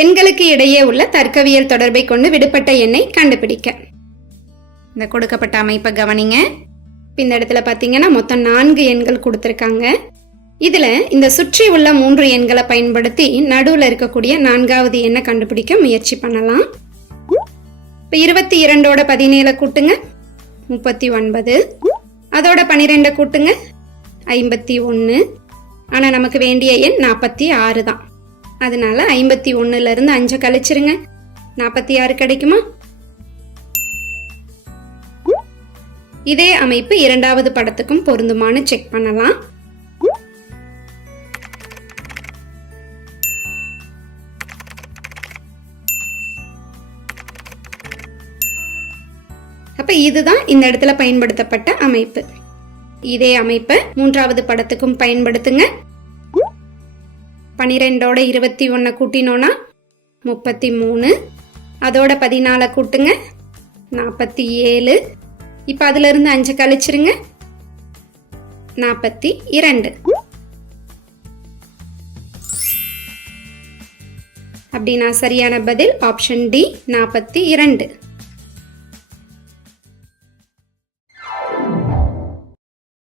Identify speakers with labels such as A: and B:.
A: எண்களுக்கு இடையே உள்ள தர்க்கவியல் தொடர்பை கொண்டு விடுபட்ட எண்ணை கண்டுபிடிக்க. இந்த கொடுக்கப்பட்ட அமைப்பை கவனிங்க. இந்த இடத்துல பார்த்தீங்கன்னா மொத்தம் நான்கு எண்கள் கொடுத்துருக்காங்க. இதில் இந்த சுற்றி உள்ள மூன்று எண்களை பயன்படுத்தி நடுவில் இருக்கக்கூடிய நான்காவது எண்ணை கண்டுபிடிக்க முயற்சி பண்ணலாம். இப்போ இருபத்தி இரண்டோட பதினேழை கூட்டுங்க. முப்பத்தி ஒன்பது. அதோட பன்னிரெண்டை கூட்டுங்க. ஐம்பத்தி ஒன்று ஆனால் நமக்கு வேண்டிய எண் நாற்பத்தி ஆறு தான். அதனால ஐம்பத்தி ஒன்றுலேருந்து அஞ்சை கழிச்சிருங்க. நாற்பத்தி ஆறு கிடைக்குமா? இதே அமைப்பு இரண்டாவது படத்துக்கும் பொருந்துமான்னு செக் பண்ணலாம். அப்ப இதுதான் இந்த இடத்துல பயன்படுத்தப்பட்ட அமைப்பு. இதே அமைப்பை மூன்றாவது படத்துக்கும் பயன்படுத்துங்க. பன்னிரெண்டோட இருபத்தி ஒன்றை கூட்டினோன்னா முப்பத்தி மூணு. அதோட பதினாலை கூட்டுங்க நாற்பத்தி ஏழு. இப்போ அதிலிருந்து அஞ்சு கழிச்சிருங்க நாற்பத்தி இரண்டு. அப்படின்னா சரியான பதில் ஆப்ஷன் டி நாற்பத்தி இரண்டு.